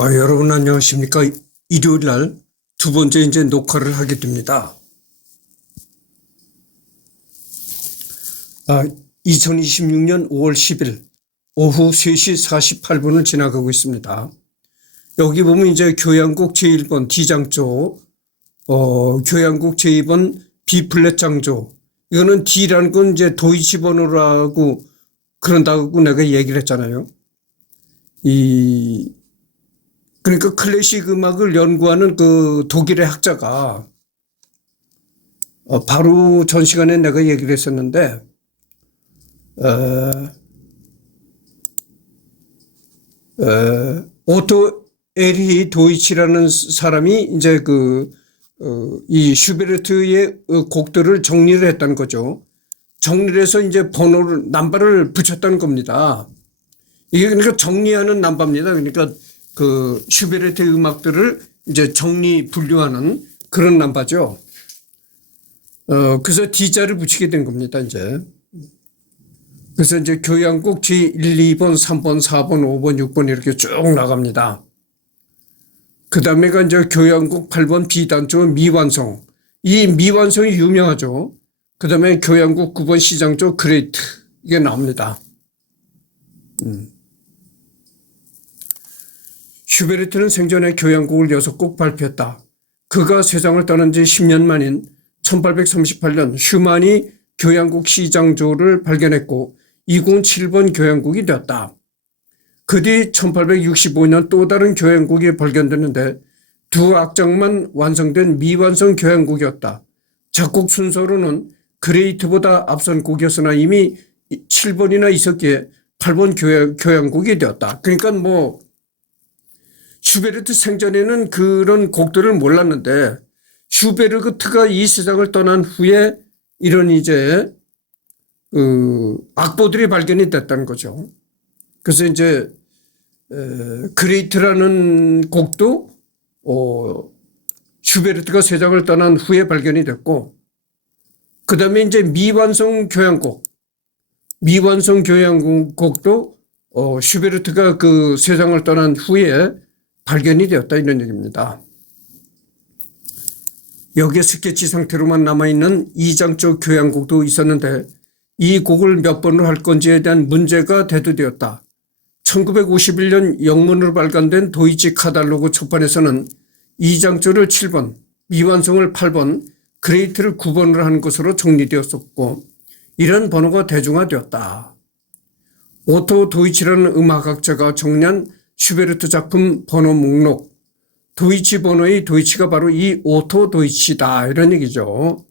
여러분 안녕하십니까? 일요일 날 두 번째 이제 녹화를 하게 됩니다. 2026년 5월 10일 오후 3시 48분을 지나가고 있습니다. 여기 보면 이제 교향곡 제1번 D장조, 교향곡 제2번 B플랫 장조. 이거는 D라는 건 이제 도이치 번호라고 그런다고 내가 얘기를 했잖아요. 그러니까 클래식 음악을 연구하는 그 독일의 학자가 바로 전 시간에 내가 얘기를 했었는데 오토 에리 도이치라는 사람이 이제 이 슈베르트의 곡들을 정리를 했다는 거죠. 정리를 해서 이제 번호를 남바를 붙였다는 겁니다. 이게 그러니까 정리하는 남바입니다. 그러니까 그 슈베르트의 음악들을 이제 정리 분류하는 그런 남바죠. 그래서 D자를 붙이게 된 겁니다, 이제. 그래서 이제 교향곡 제1, 2번, 3번, 4번, 5번, 6번 이렇게 쭉 나갑니다. 그 다음에가 이제 교향곡 8번 B단조 미완성. 이 미완성이 유명하죠. 그 다음에 교향곡 9번 C장조 그레이트. 이게 나옵니다. 슈베르트는 생전에 교향곡을 6곡 발표했다. 그가 세상을 떠난 지 10년 만인 1838년 슈만이 교향곡 C장조를 발견했고 207번 교향곡이 되었다. 그 뒤 1865년 또 다른 교향곡이 발견됐는데 두 악장만 완성된 미완성 교향곡이었다. 작곡 순서로는 그레이트보다 앞선 곡이었으나 이미 7번이나 있었기에 8번 교향곡이 되었다. 그러니까 뭐 슈베르트 생전에는 그런 곡들을 몰랐는데 슈베르트가 이 세상을 떠난 후에 이런 이제 악보들이 발견이 됐다는 거죠. 그래서 이제 그레이트라는 곡도 슈베르트가 세상을 떠난 후에 발견이 됐고 그 다음에 이제 미완성 교향곡도 슈베르트가 그 세상을 떠난 후에 발견이 되었다 이런 얘기입니다. 여기에 스케치 상태로만 남아있는 2장조 교향곡도 있었는데 이 곡을 몇 번으로 할 건지에 대한 문제가 대두되었다. 1951년 영문으로 발간된 도이치 카달로그 초판에서는 2장조를 7번, 미완성을 8번, 그레이트를 9번으로 한 것으로 정리되었었고 이런 번호가 대중화되었다. 오토 도이치라는 음악학자가 정리한 슈베르트 작품 번호 목록, 도이치 번호의 도이치가 바로 이 오토 도이치다 이런 얘기죠.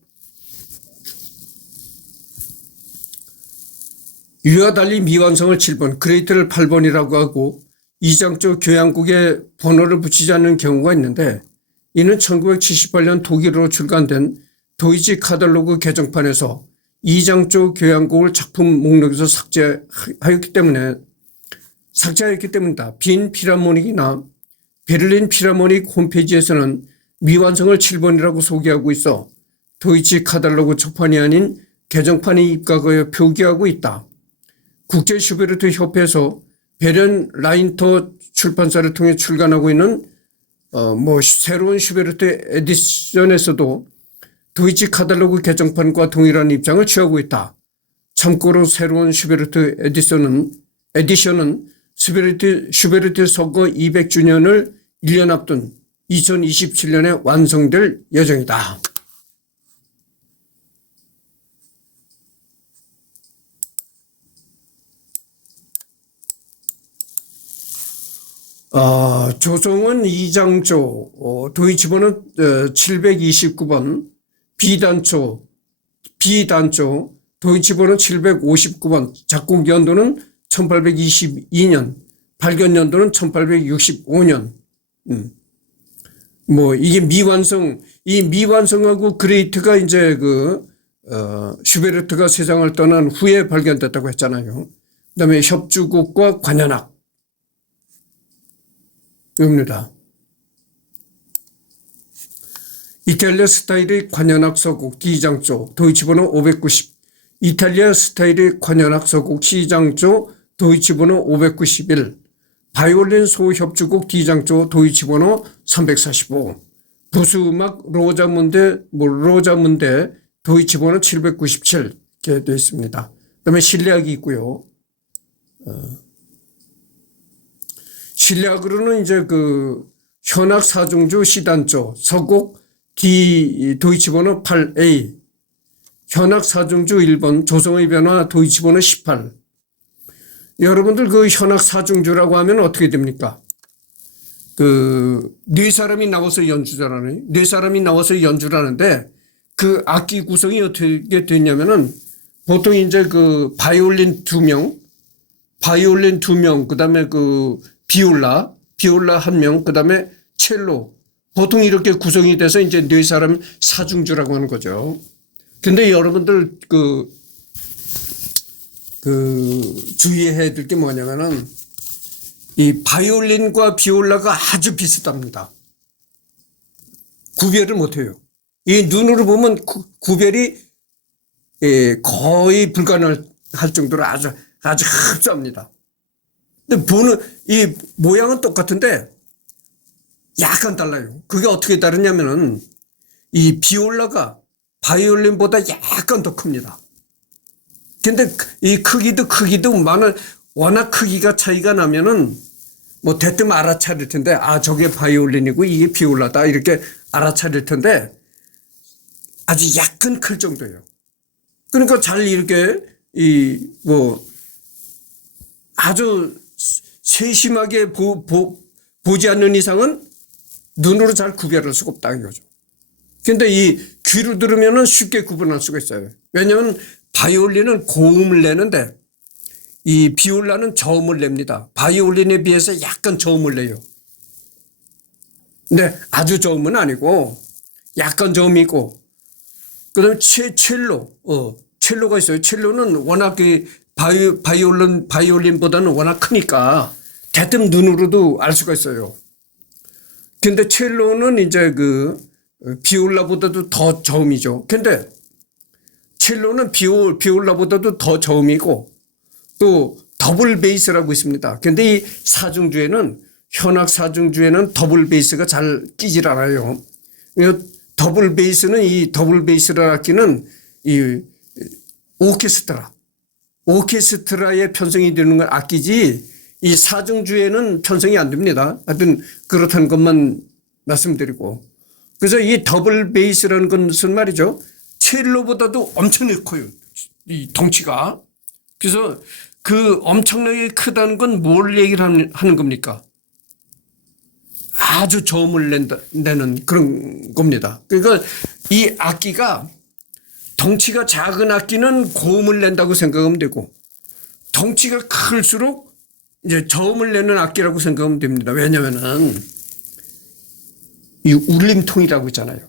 이와 달리 미완성을 7번, 그레이트를 8번이라고 하고 2장조 교향곡에 번호를 붙이지 않는 경우가 있는데 이는 1978년 독일어로 출간된 도이치 카달로그 개정판에서 2장조 교향곡을 작품 목록에서 삭제하였기 때문이다. 빈 필하모닉이나 베를린 필하모닉 홈페이지에서는 미완성을 7번이라고 소개하고 있어 도이치 카달로그 초판이 아닌 개정판이 입각하여 표기하고 있다. 국제 슈베르트 협회에서 베른 라인터 출판사를 통해 출간하고 있는 새로운 슈베르트 에디션에서도 도이치 카달로그 개정판과 동일한 입장을 취하고 있다. 참고로 새로운 슈베르트 에디션은 슈베르트 서거 200주년을 1년 앞둔 2027년에 완성될 예정이다. 조성은 2장조 도이치 번호 729번 B단조 도이치 번호 759번 작곡 연도는 1822년 발견 연도는 1865년 이게 이 미완성하고 그레이트가 이제 슈베르트가 세상을 떠난 후에 발견됐다고 했잖아요. 그다음에 협주곡과 관현악 입니다. 이탈리아 스타일의 관현악 서곡 D장조 도이치 번호 590 이탈리아 스타일의 관현악 서곡 C장조 도이치 번호 591 바이올린 소협주곡 D장조 도이치번호 345, 부수음악 로자문데 도이치번호 797 이렇게 되어 있습니다. 그다음에 실내악이 있고요. 실내악으로는 이제 그 현악 사중주 C단조 서곡 D 도이치번호 8A, 현악 사중주 1번 조성의 변화 도이치번호 18. 여러분들 그 현악 사중주라고 하면 어떻게 됩니까? 네 사람이 나와서 연주자라네. 네 사람이 나와서 연주를 하는데 그 악기 구성이 어떻게 됐냐면은 보통 이제 그 바이올린 2명, 그다음에 그 비올라 1명, 그다음에 첼로. 보통 이렇게 구성이 돼서 이제 네 사람 사중주라고 하는 거죠. 근데 여러분들 주의해야 될 게 뭐냐면은 이 바이올린과 비올라가 아주 비슷합니다. 구별을 못해요. 이 눈으로 보면 구별이 거의 불가능할 정도로 아주 흡사합니다. 근데 보는 이 모양은 똑같은데 약간 달라요. 그게 어떻게 다르냐면은 이 비올라가 바이올린보다 약간 더 큽니다. 근데 이 크기도 워낙 크기가 차이가 나면은 뭐 대뜸 알아차릴 텐데, 아, 저게 바이올린이고 이게 비올라다 이렇게 알아차릴 텐데 아주 약간 클 정도예요. 그러니까 잘 이렇게 아주 세심하게 보지 않는 이상은 눈으로 잘 구별할 수가 없다 이거죠. 근데 이 귀로 들으면은 쉽게 구분할 수가 있어요. 왜냐하면 바이올린은 고음을 내는데 이 비올라는 저음을 냅니다. 바이올린에 비해서 약간 저음을 내요. 근데 아주 저음은 아니고 약간 저음이고, 그다음에 첼로가 있어요. 첼로는 워낙 바이올린보다는 워낙 크니까 대뜸 눈으로도 알 수가 있어요. 근데 첼로는 이제 비올라보다도 더 저음이죠. 근데 첼로는 비올라보다도 더 저음이고 또 더블 베이스라고 있습니다. 근데 이 사중주에는, 현악 사중주에는 더블 베이스가 잘 끼질 않아요. 더블 베이스는, 이 더블 베이스라는 악기는 이 오케스트라에 편성이 되는 건 악기지 이 사중주에는 편성이 안 됩니다. 하여튼 그렇다는 것만 말씀드리고, 그래서 이 더블 베이스라는 것은 말이죠, 첼로보다도 엄청나게 커요, 이 덩치가. 그래서 그 엄청나게 크다는 건 뭘 얘기를 하는 겁니까? 아주 저음을 내는 그런 겁니다. 그러니까 이 악기가, 덩치가 작은 악기는 고음을 낸다고 생각하면 되고, 덩치가 클수록 이제 저음을 내는 악기라고 생각하면 됩니다. 왜냐면은 이 울림통이라고 있잖아요.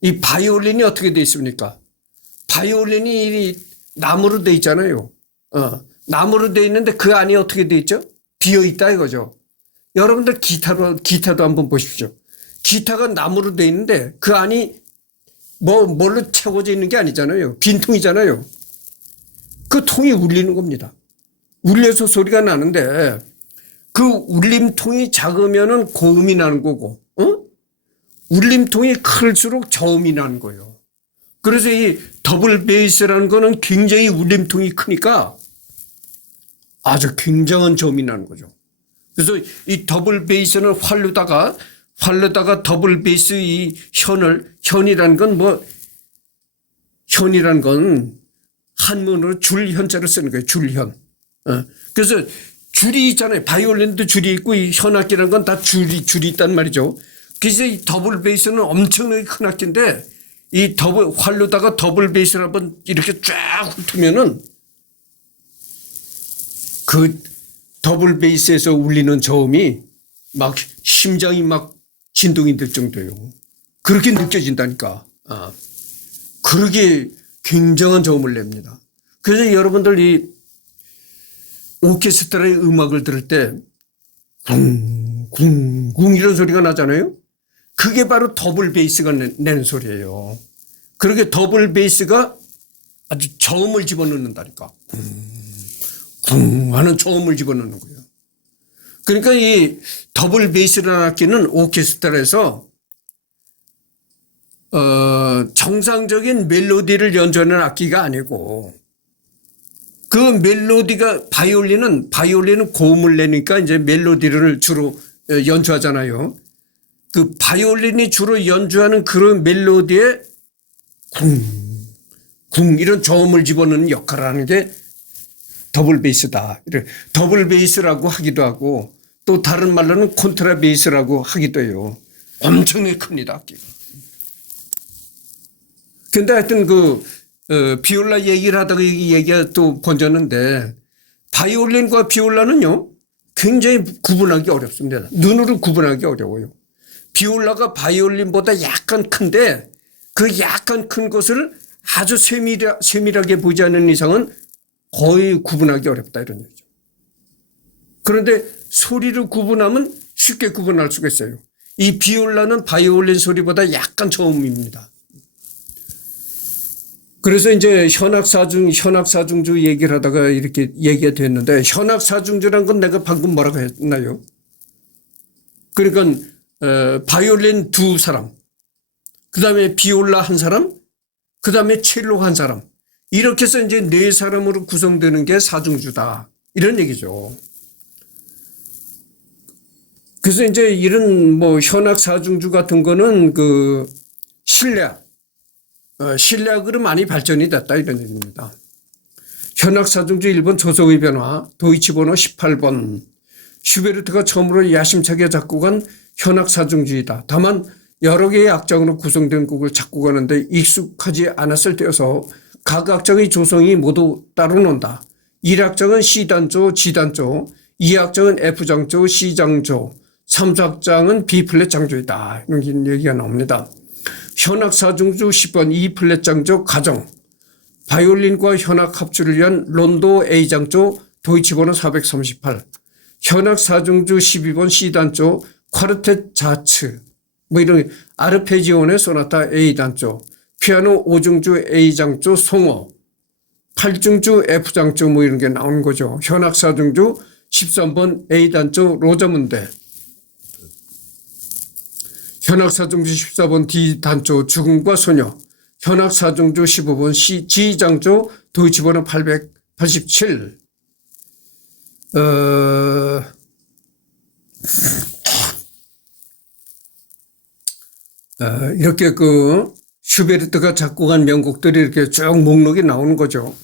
이 바이올린이 어떻게 되어 있습니까? 바이올린이 나무로 되어 있잖아요. 나무로 되어 있는데 그 안이 어떻게 되어 있죠? 비어 있다 이거죠. 여러분들 기타도 한번 보십시오. 기타가 나무로 되어 있는데 그 안이 뭘로 채워져 있는 게 아니잖아요. 빈 통이잖아요. 그 통이 울리는 겁니다. 울려서 소리가 나는데 그 울림통이 작으면은 고음이 나는 거고, 울림통이 클수록 저음이 나는 거예요. 그래서 이 더블 베이스라는 거는 굉장히 울림통이 크니까 아주 굉장한 저음이 나는 거죠. 그래서 이 더블 베이스는 활로다가 더블 베이스 이 현이라는 건 현이라는 건 한문으로 줄현자를 쓰는 거예요. 줄현. 그래서 줄이 있잖아요. 바이올린도 줄이 있고 이 현악기라는 건 다 줄이 있단 말이죠. 그래서 이 더블 베이스는 엄청나게 큰 악기인데 이 활로다가 더블 베이스를 한번 이렇게 쫙 훑으면은 그 더블 베이스에서 울리는 저음이 막 심장이 막 진동이 될 정도예요. 그렇게 느껴진다니까. 그렇게 굉장한 저음을 냅니다. 그래서 여러분들 이 오케스트라의 음악을 들을 때 쿵쿵쿵 이런 소리가 나잖아요. 그게 바로 더블 베이스가 내는 소리예요. 그렇게 더블 베이스가 아주 저음을 집어넣는다니까. 쿵 하는 저음을 집어넣는 거예요. 그러니까 이 더블 베이스라는 악기는 오케스트라에서 정상적인 멜로디를 연주하는 악기가 아니고 그 멜로디가 바이올린은 고음을 내니까 이제 멜로디를 주로 연주하잖아요. 그 바이올린이 주로 연주하는 그런 멜로디에 쿵 이런 저음을 집어넣는 역할을 하는 게 더블 베이스다. 더블 베이스라고 하기도 하고 또 다른 말로는 콘트라 베이스라고 하기도 해요. 엄청나게 큽니다, 악기가. 근데 하여튼 비올라 얘기를 하다가 얘기가 또 번졌는데 바이올린과 비올라는요 굉장히 구분하기 어렵습니다. 눈으로 구분하기 어려워요. 비올라가 바이올린보다 약간 큰데 그 약간 큰 것을 아주 세밀하게 보지 않는 이상은 거의 구분하기 어렵다 이런 얘기죠. 그런데 소리를 구분하면 쉽게 구분할 수가 있어요. 이 비올라는 바이올린 소리보다 약간 저음입니다. 그래서 이제 현악사중주 얘기를 하다가 이렇게 얘기가 됐는데 현악사중주란 건 내가 방금 뭐라고 했나요? 그러니까 바이올린 두 사람, 그 다음에 비올라 한 사람, 그 다음에 첼로 한 사람 이렇게 해서 이제 네 사람으로 구성되는 게 사중주다 이런 얘기죠. 그래서 이제 이런 뭐 현악사중주 같은 거는 그 신뢰학으로 많이 발전이 됐다 이런 얘기입니다. 현악사중주 1번 조성의 변화 도이치 번호 18번 슈베르트가 처음으로 야심차게 작곡한 현악사중주이다. 다만 여러 개의 악장으로 구성된 곡을 작곡하는데 익숙하지 않았을 때여서 각 악장의 조성이 모두 따로 논다. 1악장은 C단조, G단조, 2악장은 F장조, C장조, 3악장은 B플랫 장조이다. 이런 얘기가 나옵니다. 현악사중주 10번 E플랫 장조 가정 바이올린과 현악 합주를 위한 론도 A장조 도이치 번호 438 현악사중주 12번 C단조 쿼르텟 자츠 뭐 이런 아르페지오네 소나타 A단조 피아노 5중주 A장조 송어 8중주 F장조 뭐 이런 게 나오는 거죠. 현악사중주 13번 A단조 로자문데 현악사중주 14번 D단조 죽음과 소녀 현악사중주 15번 G장조 도이치 번호 887 이렇게 슈베르트가 작곡한 명곡들이 이렇게 쭉 목록이 나오는 거죠.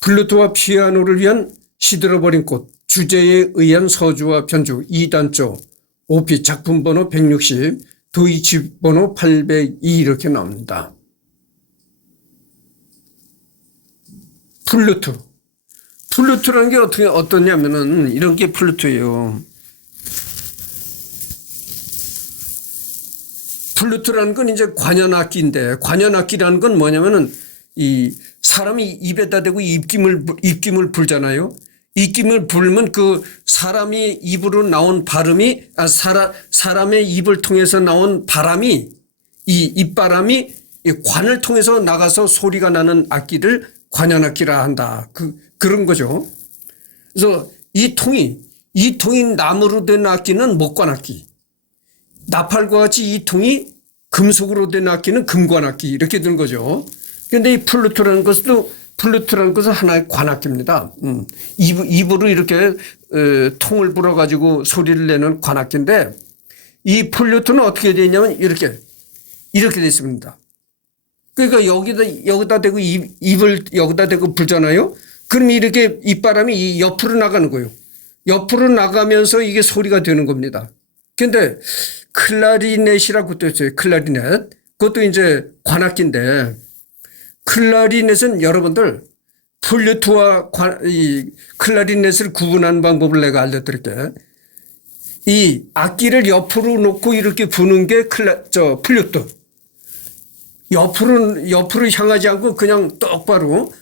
플루트와 피아노를 위한 시들어버린 꽃 주제에 의한 서주와 편주 2단조 오피 작품 번호 160 도이치 번호 802 이렇게 나옵니다. 플루트라는 게 어떠냐면은 이런 게 플루트예요. 플루트라는 건 이제 관현악기인데 관현악기라는 건 뭐냐면은 이 사람이 입에다 대고 입김을 불잖아요. 입김을 불면 그 사람이 입으로 나온 발음이 사람의 입을 통해서 나온 바람이 이 입바람이 이 관을 통해서 나가서 소리가 나는 악기를 관현악기라 한다. 그런 거죠. 그래서 이 통이 나무로 된 악기는 목관악기. 나팔과 같이 이 통이 금속으로 된 악기는 금관악기 이렇게 되는 거죠. 그런데 이 플루트라는 것은 하나의 관악기입니다. 입으로 이렇게 통을 불어가지고 소리를 내는 관악기인데 이 플루트는 어떻게 되어 있냐면 이렇게 되어 있습니다. 그러니까 여기다 대고 입을 여기다 대고 불잖아요. 그럼 이렇게 입바람이 옆으로 나가는 거예요. 옆으로 나가면서 이게 소리가 되는 겁니다. 근데 클라리넷이라고 또 있어요. 클라리넷. 그것도 이제 관악기인데 클라리넷은 여러분들 플루트와 이 클라리넷을 구분하는 방법을 내가 알려드릴게. 이 악기를 옆으로 놓고 이렇게 부는 게 플루트. 옆으로 향하지 않고 그냥 똑바로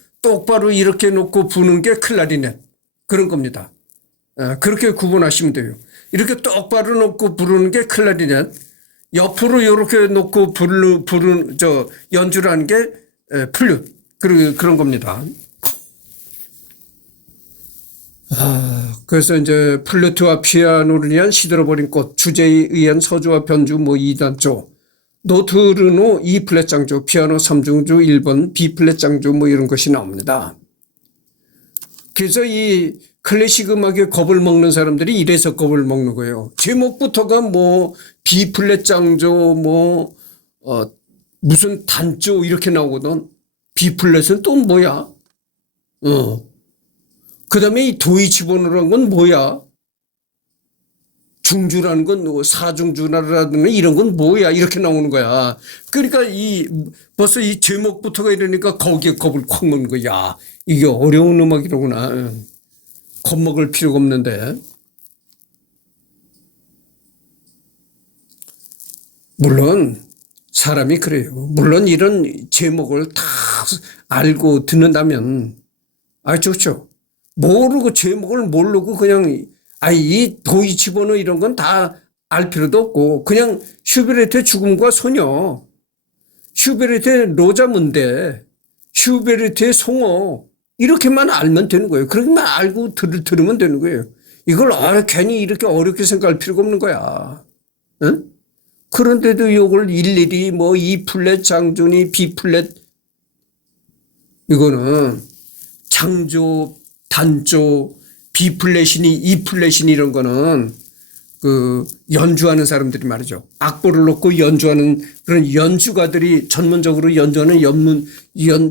이렇게 놓고 부는 게 클라리넷. 그런 겁니다. 그렇게 구분하시면 돼요. 이렇게 똑바로 놓고 부르는 게 클라리넷. 옆으로 이렇게 놓고 연주를 하는 게 플룻. 그런 겁니다. 그래서 이제 플루트와 피아노를 위한 시들어버린 꽃, 주제에 의한 서주와 변주 뭐 2단조, 노트르노 2플랫 장조, 피아노 3중주 1번, B플랫 장조 뭐 이런 것이 나옵니다. 그래서 이 클래식 음악에 겁을 먹는 사람들이 이래서 겁을 먹는 거예요. 제목부터가 뭐 B플랫 장조 뭐 무슨 단조 이렇게 나오거든. B플랫은 또 뭐야? 그 다음에 이 도이치본이라는 건 뭐야? 중주라는 건 사중주라든가 이런 건 뭐야? 이렇게 나오는 거야. 그러니까 벌써 이 제목부터가 이러니까 거기에 겁을 콱 먹는 거야. 이게 어려운 음악이로구나. 겁먹을 필요가 없는데. 물론 사람이 그래요. 물론 이런 제목을 다 알고 듣는다면 좋죠. 모르고 제목을 모르고 그냥 이 도이치본어 이런 건 다 알 필요도 없고 그냥 슈베르트의 죽음과 소녀, 슈베르트의 로자문데, 슈베르트의 송어 이렇게만 알면 되는 거예요. 그렇게만 알고 들으면 되는 거예요. 이걸 괜히 이렇게 어렵게 생각할 필요가 없는 거야. 응? 그런데도 이걸 일일이 뭐 E플랫 장조니 B플랫 이거는 장조, 단조, B플랫이니 E플랫이니 이런 거는 그 연주하는 사람들이 말이죠. 악보를 놓고 연주하는 그런 연주가들이 전문적으로 연주하는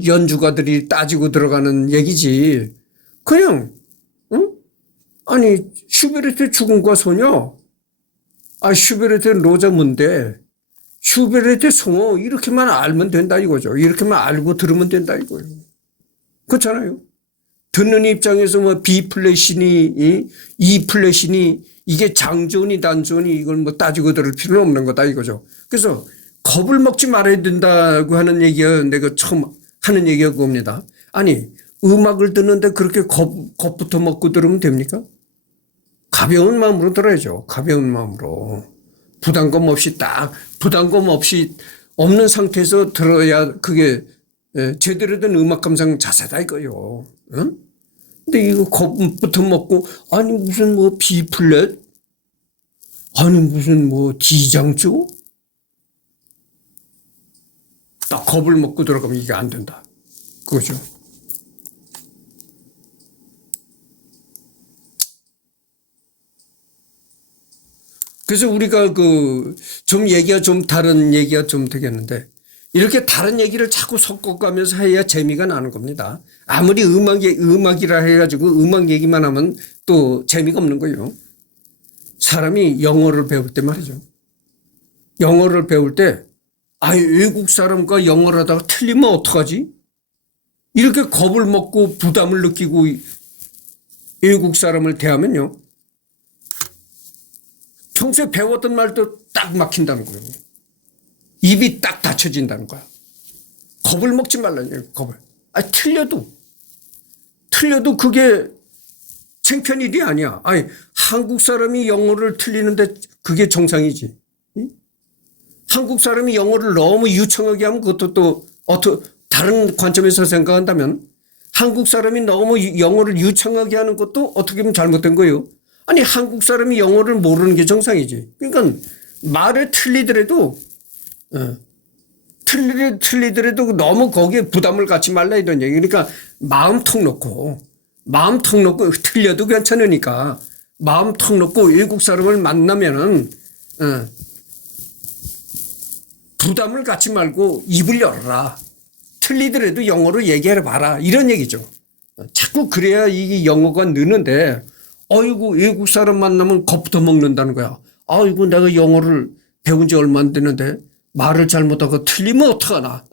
연주가들이 따지고 들어가는 얘기지. 그냥 아니 슈베르트의 죽음과 소녀, 슈베르트의 로자문데, 슈베르트의 송어 이렇게만 알면 된다 이거죠. 이렇게만 알고 들으면 된다 이거예요. 그렇잖아요. 듣는 입장에서 뭐 B플랫이니 E플랫이니 이게 장조니 단조니 이걸 뭐 따지고 들을 필요는 없는 거다 이거죠. 그래서 겁을 먹지 말아야 된다고 하는 얘기가 내가 처음 하는 얘기가 그겁니다. 아니 음악을 듣는데 그렇게 겁부터 먹고 들으면 됩니까? 가벼운 마음으로 들어야죠. 가벼운 마음으로. 부담감 없이 없는 상태에서 들어야 그게 제대로 된 음악 감상 자세다 이거요. 응? 근데 이거 겁부터 먹고 아니 무슨 뭐 B플랫 아니 무슨 뭐 D장조 딱 겁을 먹고 들어가면 이게 안 된다. 그거죠. 그래서 우리가 좀 얘기가 좀 다른 얘기가 좀 되겠는데 이렇게 다른 얘기를 자꾸 섞어가면서 해야 재미가 나는 겁니다. 아무리 음악이라 해가지고 음악 얘기만 하면 또 재미가 없는 거예요. 사람이 영어를 배울 때 말이죠. 영어를 배울 때 외국 사람과 영어를 하다가 틀리면 어떡하지? 이렇게 겁을 먹고 부담을 느끼고 외국 사람을 대하면요. 평소에 배웠던 말도 딱 막힌다는 거예요. 입이 딱 닫혀진다는 거야. 겁을 먹지 말라는 거예요. 겁을. 틀려도 그게 창피한 일이 아니야. 한국 사람이 영어를 틀리는데 그게 정상이지. 한국 사람이 영어를 너무 유창하게 하면 그것도 또 다른 관점에서 생각한다면 한국 사람이 너무 영어를 유창하게 하는 것도 어떻게 보면 잘못된 거예요. 한국 사람이 영어를 모르는 게 정상이지. 그러니까 말을 틀리더라도 너무 거기에 부담을 갖지 말라 이런 얘기. 그러니까 마음 턱 놓고 틀려도 괜찮으니까 마음 턱 놓고 외국 사람을 만나면은 부담을 갖지 말고 입을 열어라. 틀리더라도 영어로 얘기해 봐라. 이런 얘기죠. 자꾸 그래야 이게 영어가 느는데 외국 사람 만나면 겁부터 먹는다는 거야. 내가 영어를 배운 지 얼마 안 됐는데 말을 잘못하고 틀리면 어떡하나.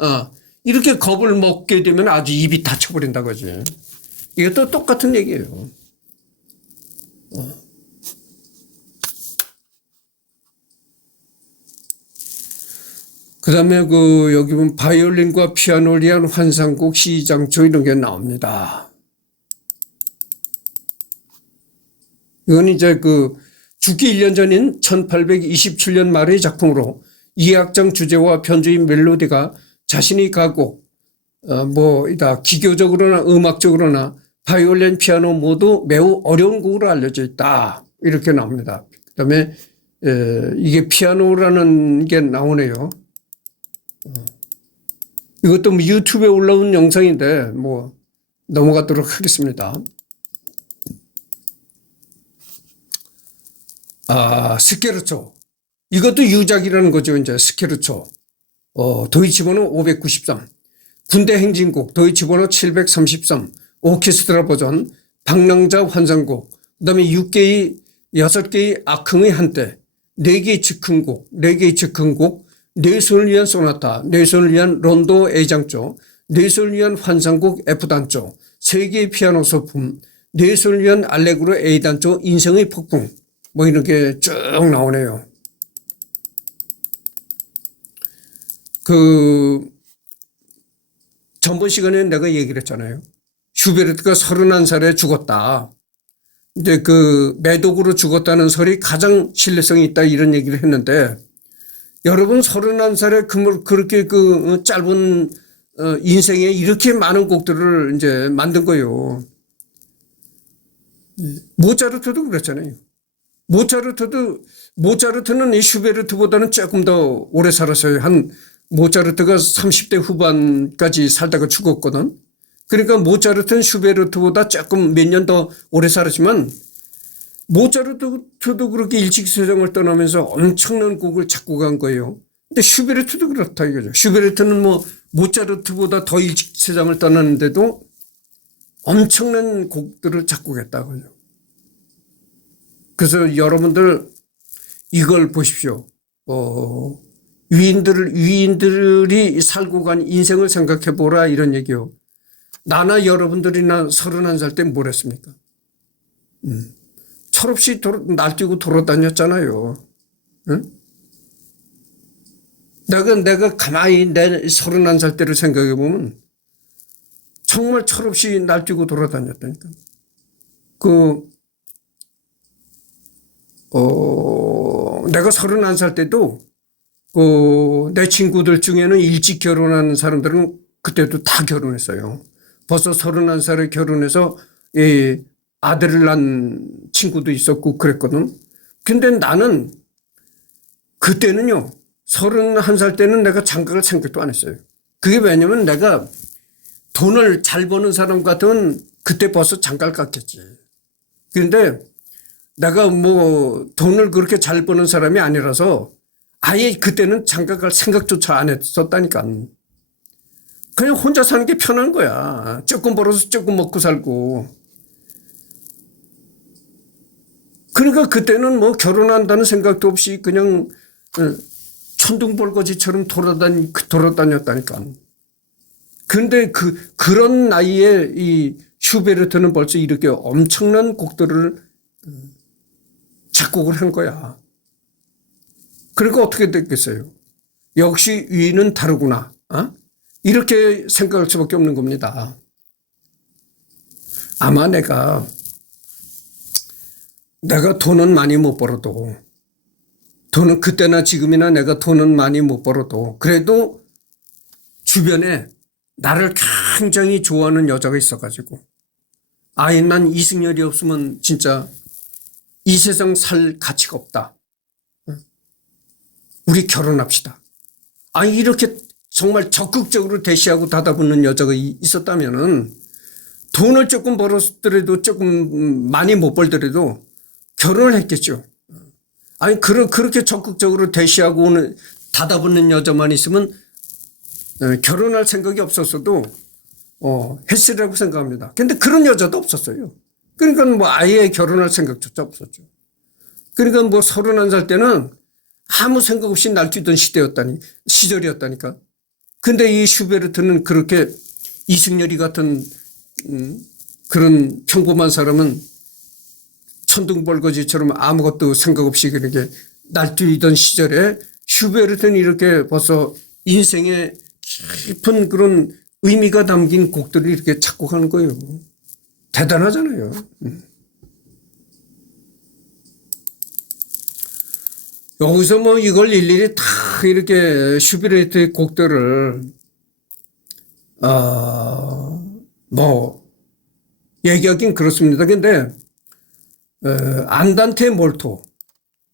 이렇게 겁을 먹게 되면 아주 입이 닫혀버린다 거지. 이것도 똑같은 얘기예요. 그 다음에 여기 보면 바이올린과 피아노를 위한 환상곡 시장조 이런 게 나옵니다. 이건 이제 죽기 1년 전인 1827년 말의 작품으로 이악장 주제와 편주의 멜로디가 자신이 가곡, 기교적으로나 음악적으로나 바이올린, 피아노 모두 매우 어려운 곡으로 알려져 있다. 이렇게 나옵니다. 그다음에 이게 피아노라는 게 나오네요. 이것도 뭐 유튜브에 올라온 영상인데 뭐 넘어가도록 하겠습니다. 스케르초. 이것도 유작이라는 거죠. 이제 스케르초. 도이치 번호 593. 군대 행진곡 도이치 번호 733. 오케스트라 버전. 방랑자 환상곡. 그다음에 6개의 악흥의 한때. 4개의 즉흥곡. 4개의 즉흥곡. 뇌손을 위한 소나타. 뇌손을 위한 론도 A장조. 뇌손을 위한 환상곡 F단조. 3개의 피아노 소품. 뇌손을 위한 알레그로 A단조. 인생의 폭풍. 뭐 이렇게 쭉 나오네요. 전번 시간에 내가 얘기를 했잖아요. 슈베르트가 31살에 죽었다. 이제 매독으로 죽었다는 설이 가장 신뢰성이 있다 이런 얘기를 했는데 여러분 31살에 그렇게 짧은 인생에 이렇게 많은 곡들을 이제 만든 거예요. 모차르트도 그랬잖아요. 모차르트는 이 슈베르트보다는 조금 더 오래 살았어요. 모차르트가 30대 후반까지 살다가 죽었거든. 그러니까 모차르트는 슈베르트보다 조금 몇 년 더 오래 살았지만 모차르트도 그렇게 일찍 세상을 떠나면서 엄청난 곡을 작곡한 거예요. 근데 슈베르트도 그렇다 이거죠. 슈베르트는 뭐 모차르트보다 더 일찍 세상을 떠났는데도 엄청난 곡들을 작곡했다고요. 그래서 여러분들 이걸 보십시오. 위인들이 살고 간 인생을 생각해 보라 이런 얘기요. 나나 여러분들이나 31살 때 뭘 했습니까? 철없이 날뛰고 돌아다녔잖아요. 응? 내가 가만히 내 31살 때를 생각해 보면 정말 철없이 날뛰고 돌아다녔다니까. 내가 31살 때도 내 친구들 중에는 일찍 결혼하는 사람들은 그때도 다 결혼했어요. 벌써 31살에 결혼해서 아들을 낳은 친구도 있었고 그랬거든. 근데 나는 그때는요. 31살 때는 내가 장가갈 생각도 안 했어요. 그게 왜냐면 내가 돈을 잘 버는 사람 같으면 그때 벌써 장가를 갔겠지. 그런데 내가 뭐 돈을 그렇게 잘 버는 사람이 아니라서 아예 그때는 장가갈 생각조차 안 했었다니까. 그냥 혼자 사는 게 편한 거야. 조금 벌어서 조금 먹고 살고. 그러니까 그때는 뭐 결혼한다는 생각도 없이 그냥 천둥벌거지처럼 돌아다녔다니까. 그런데 그런 나이에 이 슈베르트는 벌써 이렇게 엄청난 곡들을 작곡을 한 거야. 그러니까 어떻게 됐겠어요? 역시 위는 다르구나. 이렇게 생각할 수밖에 없는 겁니다. 아마 내가 돈은 많이 못 벌어도 돈은 그때나 지금이나 내가 돈은 많이 못 벌어도 그래도 주변에 나를 굉장히 좋아하는 여자가 있어가지고 난 이승열이 없으면 진짜 이 세상 살 가치가 없다. 우리 결혼합시다. 이렇게 정말 적극적으로 대시하고 다다붙는 여자가 있었다면은 돈을 조금 벌었더라도 조금 많이 못 벌더라도 결혼을 했겠죠. 그렇게 적극적으로 대시하고 다다붙는 여자만 있으면 결혼할 생각이 없었어도 했으리라고 생각합니다. 근데 그런 여자도 없었어요. 그러니까 뭐 아예 결혼할 생각조차 없었죠. 그러니까 뭐 31살 때는 아무 생각 없이 날뛰던 시절이었다니까. 근데 이 슈베르트는 그렇게 이승열이 같은 그런 평범한 사람은 천둥벌거지처럼 아무것도 생각 없이 그렇게 날뛰던 시절에 슈베르트는 이렇게 벌써 인생에 깊은 그런 의미가 담긴 곡들을 이렇게 작곡하는 거예요. 대단하잖아요. 여기서 뭐 이걸 일일이 다 이렇게 슈베르트의 곡들을 뭐 얘기하긴 그렇습니다. 근데 안단테 몰토,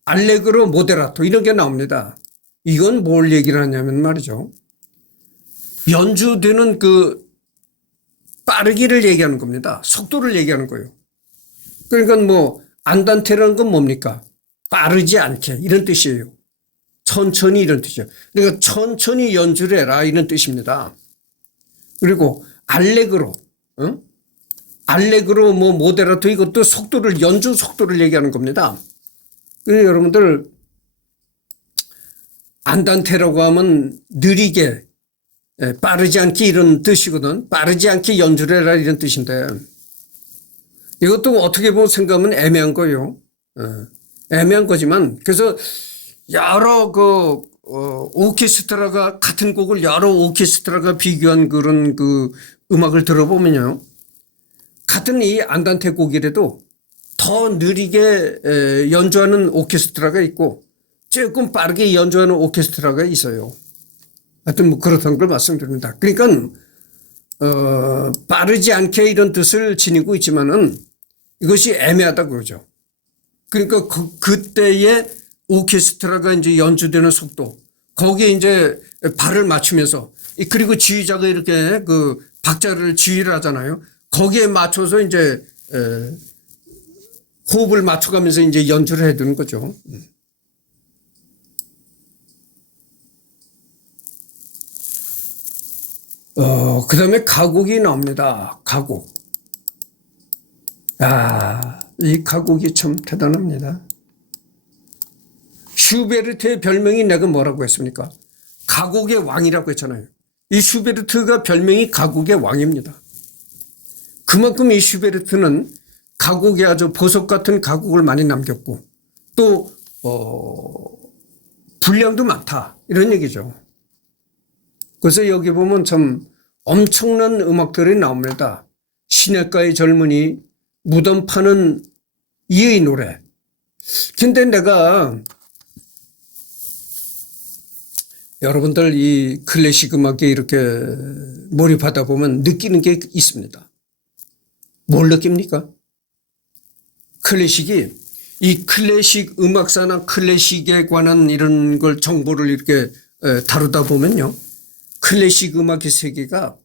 알레그로 모데라토 이런 게 나옵니다. 이건 뭘 얘기를 하냐면 말이죠. 연주되는 그 빠르기를 얘기하는 겁니다. 속도를 얘기하는 거예요. 그러니까 뭐 안단테라는 건 뭡니까? 빠르지 않게 이런 뜻이에요. 천천히 이런 뜻이에요. 그러니까 천천히 연주를 해라 이런 뜻입니다. 그리고 알레그로, 알레그로 뭐 모데라토 이것도 속도를 연주 속도를 얘기하는 겁니다. 그래서 여러분들 안단테라고 하면 느리게 빠르지 않게 이런 뜻이거든. 빠르지 않게 연주를 해라 이런 뜻인데 이것도 어떻게 보면 생각하면 애매한 거예요. 애매한 거지만 그래서 여러 오케스트라가 같은 곡을 여러 오케스트라가 비교한 그런 그 음악을 들어보면요. 같은 이 안단테 곡이라도 더 느리게 연주하는 오케스트라가 있고 조금 빠르게 연주하는 오케스트라가 있어요. 하여튼 뭐 그렇다는 걸 말씀드립니다. 그러니까 빠르지 않게 이런 뜻을 지니고 있지만은 이것이 애매하다 그러죠. 그러니까 그때의 오케스트라가 이제 연주되는 속도 거기에 이제 발을 맞추면서 그리고 지휘자가 이렇게 그 박자를 지휘를 하잖아요. 거기에 맞춰서 이제 호흡을 맞춰가면서 이제 연주를 해두는 거죠. 그 다음에 가곡이 나옵니다. 가곡. 이 가곡이 참 대단합니다. 슈베르트의 별명이 내가 뭐라고 했습니까? 가곡의 왕이라고 했잖아요. 이 슈베르트가 별명이 가곡의 왕입니다. 그만큼 이 슈베르트는 가곡에 아주 보석 같은 가곡을 많이 남겼고 또 분량도 많다 이런 얘기죠. 그래서 여기 보면 참 엄청난 음악들이 나옵니다. 시냇가의 젊은이, 무덤 파는 이의 노래. 근데 내가 여러분들 이 클래식 음악에 이렇게 몰입하다 보면 느끼는 게 있습니다. 뭘 느낍니까? 클래식이 이 클래식 음악사나 클래식에 관한 이런 걸 정보를 이렇게 다루다 보면요. 클래식 음악의 세계가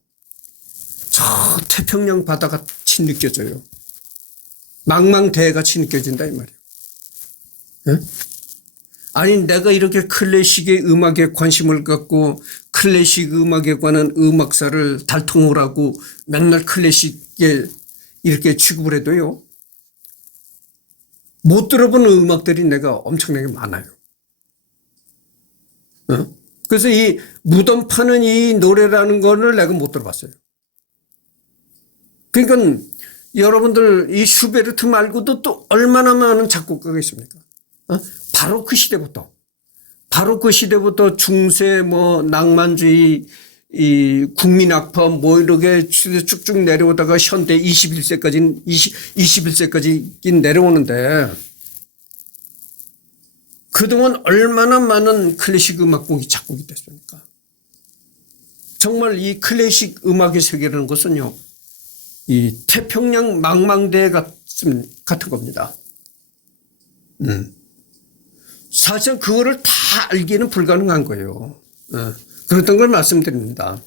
저 태평양 바다같이 느껴져요. 망망대해같이 느껴진다 이 말이에요. 네? 아니 내가 이렇게 클래식의 음악에 관심을 갖고 클래식 음악에 관한 음악사를 달통을 하고 맨날 클래식에 이렇게 취급을 해도요. 못 들어본 음악들이 내가 엄청나게 많아요. 그래서 이 무덤 파는 이 노래라는 거를 내가 못 들어봤어요. 그러니까 여러분들 이 슈베르트 말고도 또 얼마나 많은 작곡가가 있습니까? 바로 그 시대부터 중세 뭐 낭만주의 이 국민악파 뭐 이렇게 쭉쭉 내려오다가 현대 21세까지 내려오는데 그동안 얼마나 많은 클래식 음악곡이 작곡이 됐습니까? 정말 이 클래식 음악의 세계라는 것은요, 이 태평양 망망대해 같은 겁니다. 사실 그거를 다 알기는 불가능한 거예요. 그랬던 걸 말씀드립니다.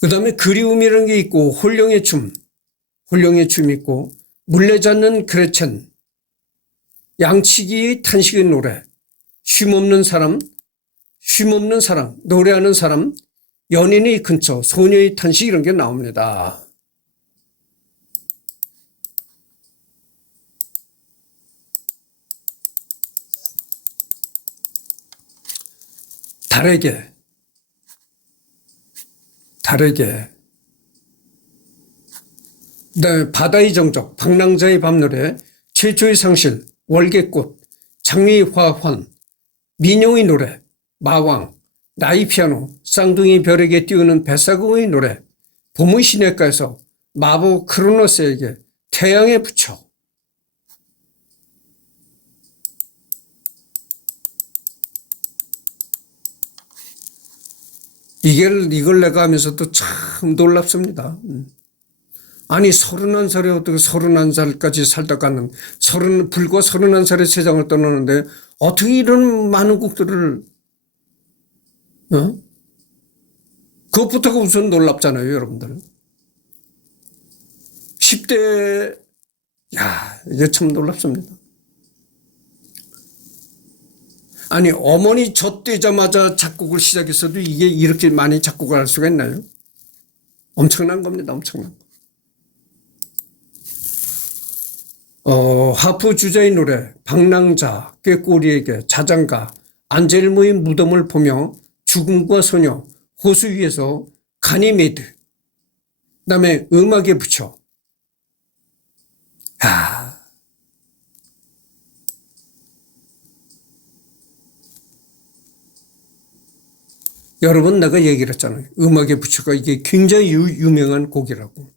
그 다음에 그리움이라는 게 있고, 홀령의 춤 있고, 물레 잡는 그레첸, 양치기의 탄식의 노래, 쉼없는 사랑, 노래하는 사람, 연인의 근처, 소녀의 탄식 이런 게 나옵니다. 달에게. 그다음에 바다의 정적, 방랑자의 밤노래, 최초의 상실, 월계꽃, 장미의 화환, 민용의 노래, 마왕, 나의 피아노, 쌍둥이 별에게 띄우는 뱃사공의 노래, 봄의 시냇가에서 마법 크로노스에게 태양의 부처. 이걸 내가 하면서도 참 놀랍습니다. 아니 31살에 어떻게 31살까지 살다 가는 불과 31살에 세상을 떠나는데 어떻게 이런 많은 곡들을 그것부터가 우선 놀랍잖아요, 여러분들. 10대 이게 참 놀랍습니다. 아니 어머니 젖되자마자 작곡을 시작했어도 이게 이렇게 많이 작곡을 할 수가 있나요? 엄청난 겁니다. 엄청난 거. 하프 주자의 노래 방랑자, 꾀꼬리에게, 자장가, 안젤모의 무덤을 보며, 죽음과 소녀, 호수 위에서, 가니메드, 그다음에 음악에 붙여. 여러분 내가 얘기를 했잖아요. 음악에 붙여가 이게 굉장히 유명한 곡이라고.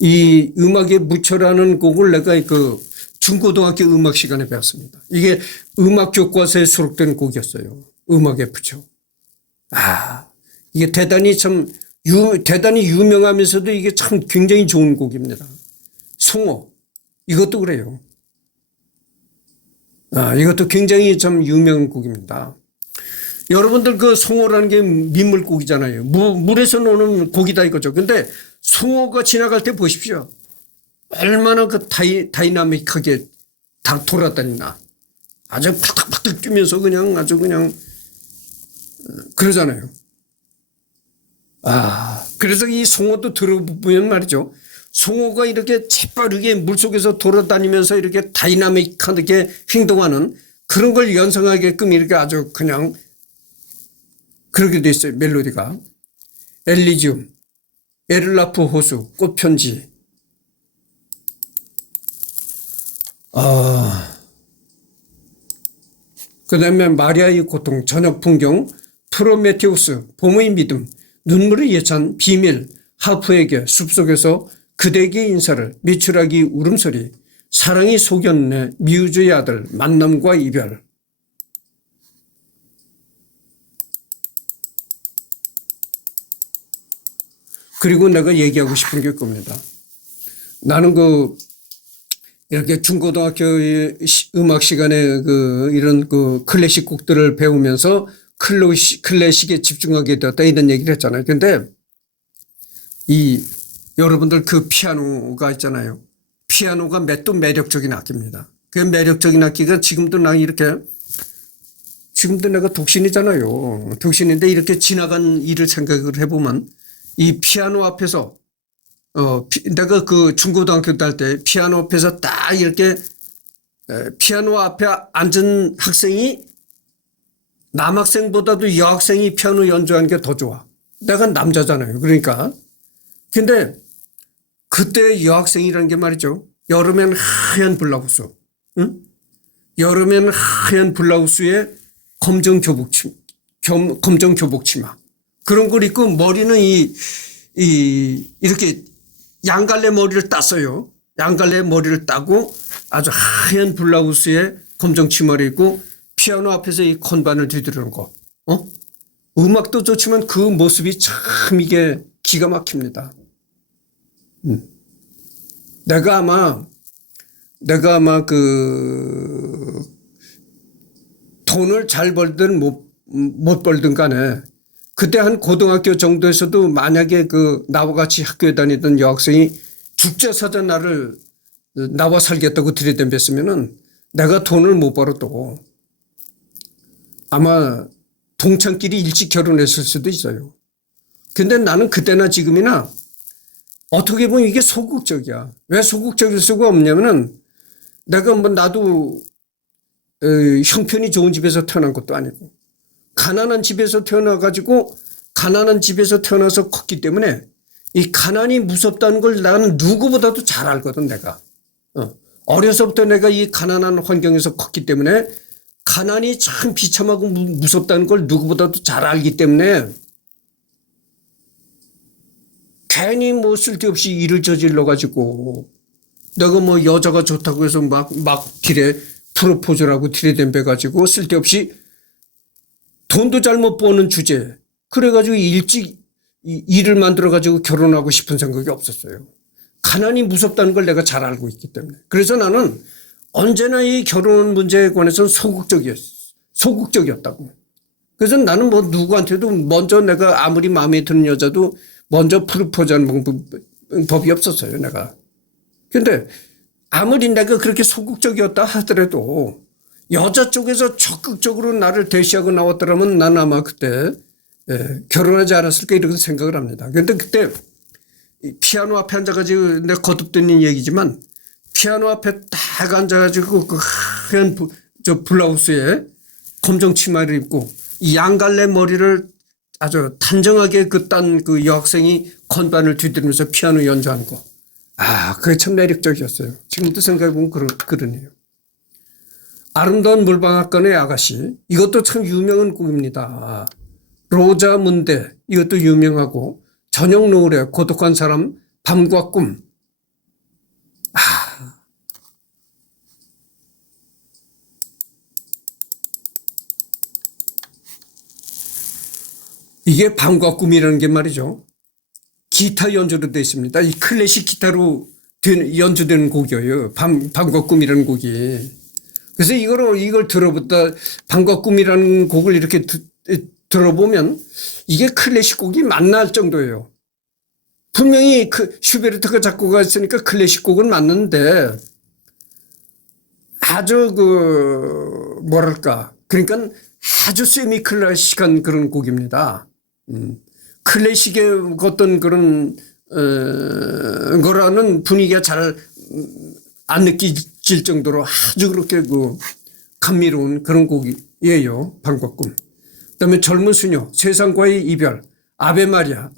이 음악에 붙여라는 곡을 내가 그 중고등학교 음악 시간에 배웠습니다. 이게 음악 교과서에 수록된 곡이었어요. 음악에 붙여. 이게 대단히 유명하면서도 이게 참 굉장히 좋은 곡입니다. 송호. 이것도 그래요. 이것도 굉장히 참 유명한 곡입니다. 여러분들 그 송호라는 게 민물고기잖아요. 물에서 노는 고기다 이거죠. 근데 송호가 지나갈 때 보십시오. 얼마나 그 다이나믹하게 다 돌아다니나. 아주 팍팍팍 뛰면서 그냥 아주 그냥 그러잖아요. 그래서 이 송호도 들어보면 말이죠. 송호가 이렇게 재빠르게 물속에서 돌아다니면서 이렇게 다이나믹하게 행동하는 그런 걸 연상하게끔 이렇게 아주 그냥 그렇게 돼 있어요. 멜로디가. 엘리지움, 에를라프 호수, 꽃편지. 그 다음에 마리아의 고통, 저녁 풍경, 프로메테우스, 봄의 믿음, 눈물의 예찬, 비밀, 하프에게, 숲속에서 그대에게 인사를, 미추라기 울음소리, 사랑이 속였네, 미우주의 아들, 만남과 이별. 그리고 내가 얘기하고 싶은 게 겁니다. 나는 이렇게 중고등학교 음악 시간에 이런 클래식 곡들을 배우면서 클래식에 집중하게 되었다 이런 얘기를 했잖아요. 근데 여러분들 그 피아노가 있잖아요. 피아노가 또 매력적인 악기입니다. 그 매력적인 악기가 지금도 내가 독신이잖아요. 독신인데 이렇게 지나간 일을 생각을 해보면 이 피아노 앞에서 내가 그 중고등학교 다닐 때 피아노 앞에서 딱 이렇게 피아노 앞에 앉은 학생이 남학생보다도 여학생이 피아노 연주하는 게 더 좋아. 내가 남자잖아요. 그러니까. 근데 그때 여학생이라는 게 말이죠. 여름엔 하얀 블라우스. 응? 여름엔 하얀 블라우스에 검정 교복 치마. 그런 걸 입고 머리는 이렇게 양갈래 머리를 땄어요. 양갈래 머리를 따고 아주 하얀 블라우스에 검정 치마를 입고 피아노 앞에서 이 건반을 뒤드르는 거. 음악도 좋지만 그 모습이 참 이게 기가 막힙니다. 내가 아마 돈을 잘 벌든 못 벌든 간에 그때 한 고등학교 정도에서도 만약에 나와 같이 학교에 다니던 여학생이 죽자 사자 나와 살겠다고 들이댐겼으면은 내가 돈을 못 벌어도 아마 동창끼리 일찍 결혼했을 수도 있어요. 근데 나는 그때나 지금이나 어떻게 보면 이게 소극적이야. 왜 소극적일 수가 없냐면은 내가 나도 형편이 좋은 집에서 태어난 것도 아니고 가난한 집에서 태어나서 컸기 때문에 이 가난이 무섭다는 걸 나는 누구보다도 잘 알거든, 내가. 어려서부터 내가 이 가난한 환경에서 컸기 때문에 가난이 참 비참하고 무섭다는 걸 누구보다도 잘 알기 때문에 괜히 쓸데없이 일을 저질러 가지고 내가 여자가 좋다고 해서 막 프로포즈라고 들이댐벼 가지고 쓸데없이 돈도 잘못 버는 주제. 그래가지고 일찍 일을 만들어가지고 결혼하고 싶은 생각이 없었어요. 가난이 무섭다는 걸 내가 잘 알고 있기 때문에. 그래서 나는 언제나 이 결혼 문제에 관해서는 소극적이었다고. 그래서 나는 뭐 누구한테도 먼저 내가 아무리 마음에 드는 여자도 먼저 프로포즈하는 법이 없었어요, 내가. 근데 아무리 내가 그렇게 소극적이었다 하더라도 여자 쪽에서 적극적으로 나를 대시하고 나왔더라면 난 아마 그때 결혼하지 않았을까 이런 생각을 합니다. 그런데 그때 피아노 앞에 앉아가지고 내가 거듭듣는 얘기지만 피아노 앞에 딱 앉아가지고 그 하얀 저 블라우스에 검정 치마를 입고 양갈래 머리를 아주 단정하게 딴 그 여학생이 건반을 뒤들면서 피아노 연주하는 거. 아, 그게 참 매력적이었어요. 지금도 생각해보면 그러네요. 아름다운 물방앗간의 아가씨. 이것도 참 유명한 곡입니다. 로자문데 이것도 유명하고 저녁 노을에 고독한 사람 밤과 꿈. 이게 밤과 꿈이라는 게 말이죠. 기타 연주로 되어 있습니다. 이 클래식 기타로 연주되는 곡이에요. 밤과 꿈이라는 곡이. 그래서 이걸 들어보다 밤과 꿈이라는 곡을 이렇게 들어보면 이게 클래식 곡이 맞나 정도예요. 분명히 슈베르트가 작곡가 했으니까 클래식 곡은 맞는데 아주 뭐랄까. 그러니까 아주 세미 클래식한 그런 곡입니다. 클래식의 어떤 그런 거라는 분위기가 잘 안 느껴질 정도로 아주 그렇게 감미로운 그런 곡이에요. 밤과 꿈. 그다음에 젊은 수녀, 세상과의 이별, 아베 마리아.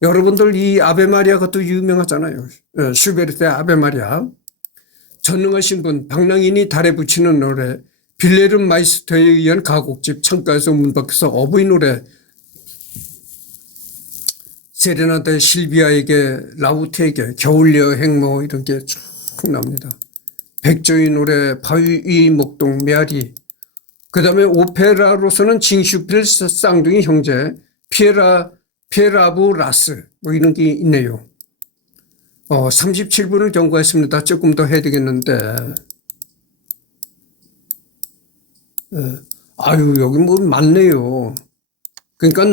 여러분들 이 아베 마리아 것도 유명하잖아요. 슈베르트의 아베 마리아. 전능하신 분, 방랑인이 달에 붙이는 노래, 빌레름 마이스터에 의한 가곡집, 창가에서 문 밖에서 어부의 노래, 세레나데 실비아에게, 라우트에게, 겨울 여행 뭐 이런 게 쭉 나옵니다. 백조의 노래, 바위 목동, 메아리. 그 다음에 오페라로서는 징슈필 쌍둥이 형제, 피에라부 라스 뭐 이런 게 있네요. 37분을 경과했습니다. 조금 더 해야 되겠는데. 여기 뭐 많네요. 그러니까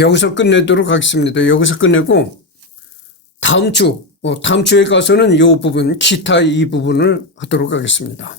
여기서 끝내도록 하겠습니다. 여기서 끝내고 다음 주에 가서는 이 부분, 기타 이 부분을 하도록 하겠습니다.